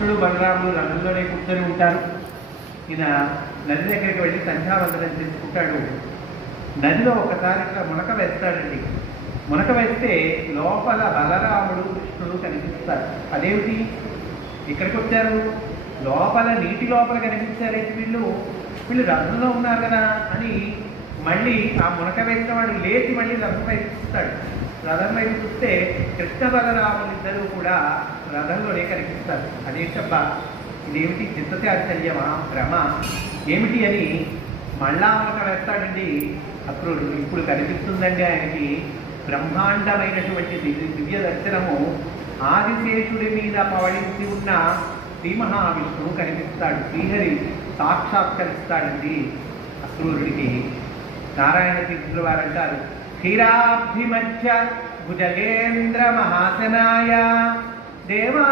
కృష్ణుడు బలరాముడు రథంలోనే కూర్చొని ఉంటారు. ఈయన నది దగ్గరికి వెళ్ళి సంధ్యావందనం చేసుకుంటాడు. నదిలో ఒకసారి ఇట్లా మునక వేస్తాడండి. మునక వేస్తే లోపల బలరాముడు కృష్ణుడు కనిపిస్తారు. అదేమిటి ఇక్కడికి వచ్చారు, లోపల నీటి లోపల కనిపించారైతే వీళ్ళు రథంలో ఉన్నారు కదా అని మళ్ళీ ఆ మునక వేసిన వాడు లేచి మళ్ళీ రథం వైపు చూస్తాడు. రథం వైపు చూస్తే కృష్ణ బలరాములు ఇద్దరు కూడా రథంలోనే కనిపిస్తారు. అదేంటబ్బా ఇదేమిటి చిత్తచాచల్యమా భ్రమ ఏమిటి అని మళ్ళా మునక వేస్తాడండి అక్రూరుడు. ఇప్పుడు కనిపిస్తుందండి ఆయనకి బ్రహ్మాండమైనటువంటి దివ్య దర్శనము. ఆదిశేషుడి మీద పవళించి ఉన్న శ్రీ మహావిష్ణువు కనిపిస్తాడు. శ్రీహరి సాక్షాత్కరిస్తాడండి అక్రూరుడికి. నారాయణ తీర్థుల వారు అంటారు, క్షీరాబ్ధిమధ్య భుజగేంద్ర మహాసనాయ దేవా